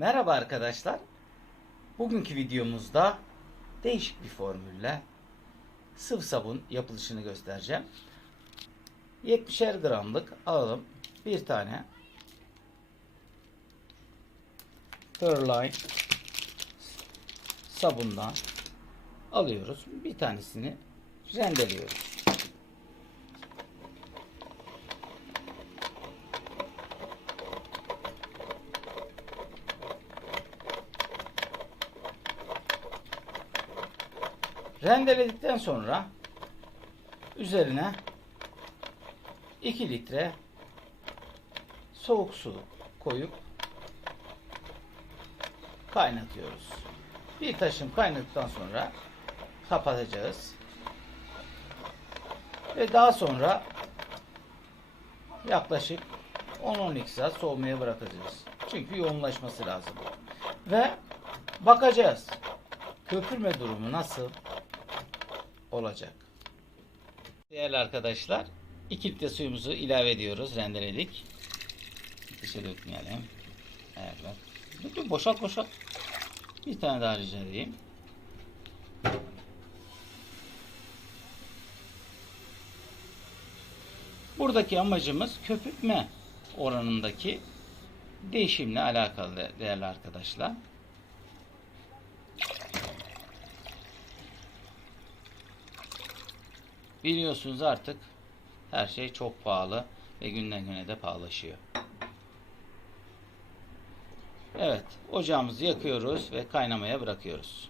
Merhaba arkadaşlar. Bugünkü videomuzda değişik bir formülle sıvı sabun yapılışını göstereceğim. 70'er gramlık alalım. Bir tane Pearline sabundan alıyoruz. Bir tanesini rendeliyoruz. Rendeledikten sonra üzerine 2 litre soğuk su koyup kaynatıyoruz. Bir taşım kaynadıktan sonra kapatacağız. Ve daha sonra yaklaşık 10-12 saat soğumaya bırakacağız. Çünkü yoğunlaşması lazım. Ve bakacağız. Köpürme durumu nasıl olacak? Değerli arkadaşlar, 2 litre suyumuzu ilave ediyoruz. Rendeledik. Dışa dökmeyelim. Evet. Lütfen boşalt boşalt. Bir tane daha rica edeyim. Buradaki amacımız köpürtme oranındaki değişimle alakalı değerli arkadaşlar. Biliyorsunuz artık her şey çok pahalı ve günden güne de pahalaşıyor. Evet, ocağımızı yakıyoruz ve kaynamaya bırakıyoruz.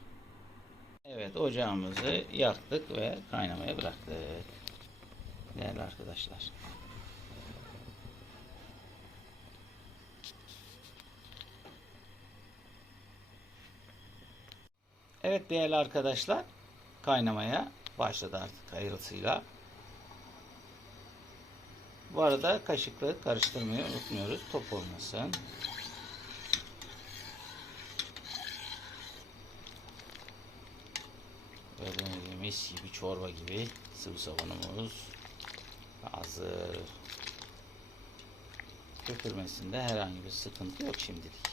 Evet, ocağımızı yaktık ve kaynamaya bıraktık. Değerli arkadaşlar. Evet değerli arkadaşlar, kaynamaya başladı artık ayrılsıyla. Bu arada kaşıkla karıştırmayı unutmuyoruz. Top olmasın. Gibi mis gibi çorba gibi sıvı sabunumuz hazır. Köpürmesinde herhangi bir sıkıntı yok şimdilik.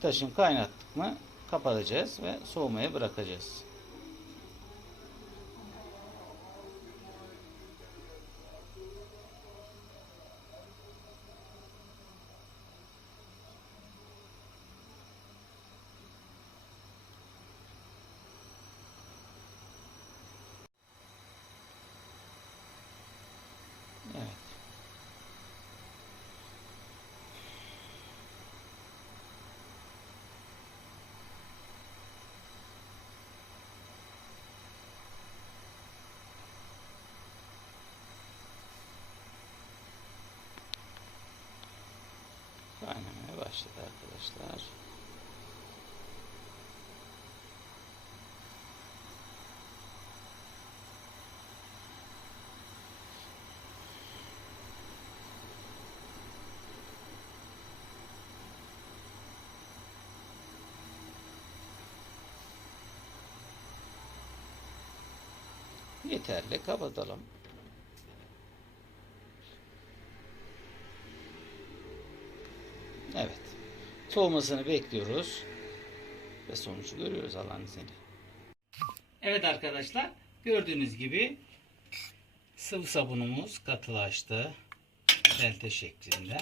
Bir taşım kaynattık mı kapatacağız ve soğumaya bırakacağız. Evet. Kaynamaya başladı arkadaşlar. Yeterli kapatalım. Evet. Soğumasını bekliyoruz. Ve sonucu görüyoruz Allah'ın izniyle. Evet arkadaşlar. Gördüğünüz gibi sıvı sabunumuz katılaştı. Pelte şeklinde.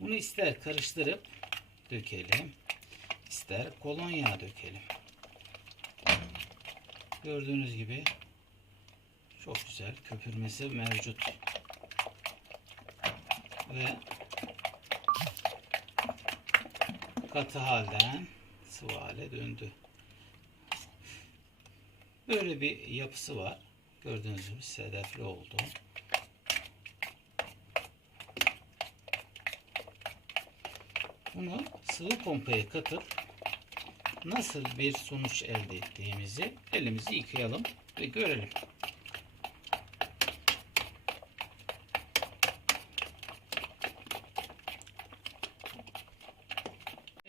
Bunu ister karıştırıp dökelim. ister kolonya dökelim. Gördüğünüz gibi çok güzel köpürmesi mevcut. Ve katı halden sıvı hale döndü. Böyle bir yapısı var. Gördüğünüz gibi sedefli oldu. Bunu sıvı pompaya katıp nasıl bir sonuç elde ettiğimizi elimizi yıkayalım ve görelim.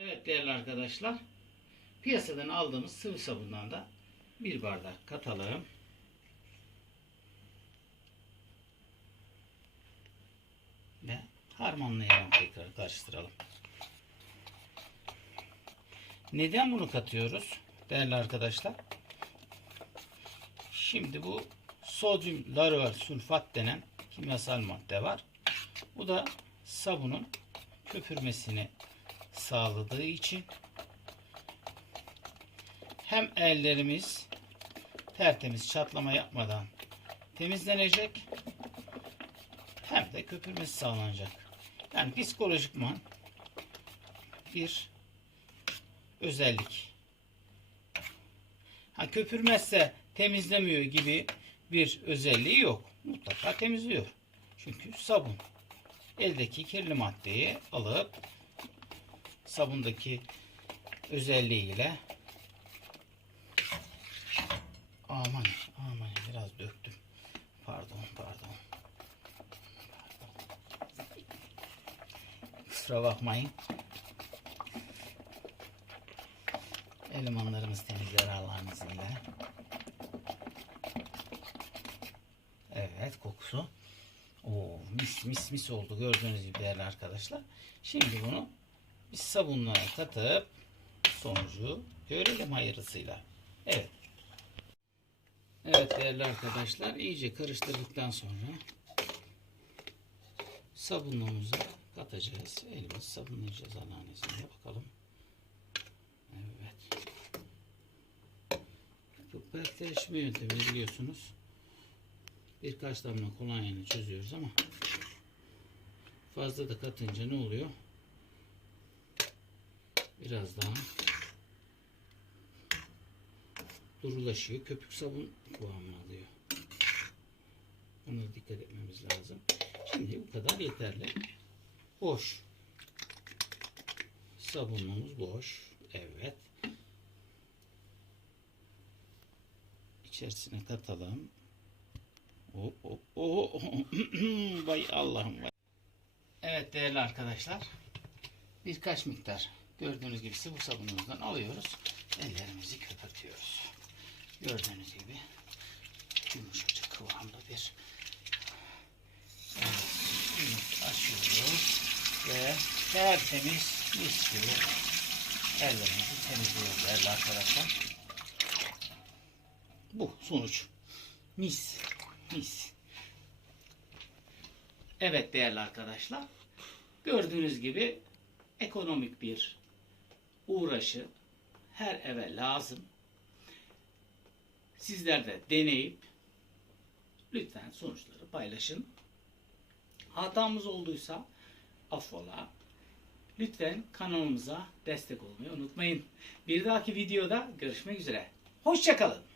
Evet değerli arkadaşlar. Piyasadan aldığımız sıvı sabundan da bir bardak katalım. Ve harmanlayalım tekrar karıştıralım. Neden bunu katıyoruz değerli arkadaşlar? Şimdi bu sodyum lauryl sülfat denen kimyasal madde var. Bu da sabunun köpürmesini sağladığı için hem ellerimiz tertemiz çatlama yapmadan temizlenecek hem de köpürmesi sağlanacak. Yani psikolojikman bir özellik. Ha köpürmezse temizlemiyor gibi bir özelliği yok. Mutlaka temizliyor. Çünkü sabun. Eldeki kirli maddeyi alıp sabundaki özelliğiyle aman aman biraz döktüm. Pardon pardon. Kusura bakmayın. Elemanlarımız temizler Allah'ın izniyle. Evet kokusu. Oo, mis mis mis oldu gördüğünüz gibi değerli arkadaşlar. Şimdi bunu biz sabunlara katıp sonucu görelim hayırlısıyla. Evet. Evet değerli arkadaşlar iyice karıştırdıktan sonra sabunluğumuza katacağız. Elimizi sabunlayacağız izniyle. Bakalım. Evet. Bu pertleşme yöntemi biliyorsunuz. Birkaç damla kolonyayla çözüyoruz ama fazla da katınca ne oluyor? Biraz daha durulaşıyor. Köpük sabun kıvamını alıyor. Ona dikkat etmemiz lazım. Şimdi bu kadar yeterli. Boş. Sabunluğumuz boş. Evet. İçerisine katalım. Oh, oh, oh. vay Allah'ım. Evet değerli arkadaşlar. Birkaç miktar gördüğünüz gibi sıvı sabunumuzdan alıyoruz. Ellerimizi köpürtüyoruz. Gördüğünüz gibi yumuşacık kıvamda bir açıyoruz ve tertemiz mis gibi ellerimizi temizliyoruz değerli arkadaşlar. Bu sonuç. Mis. Mis. Evet değerli arkadaşlar. Gördüğünüz gibi ekonomik bir uğraşı her eve lazım. Sizler de deneyip lütfen sonuçları paylaşın. Hatamız olduysa affola. Lütfen kanalımıza destek olmayı unutmayın. Bir dahaki videoda görüşmek üzere. Hoşçakalın.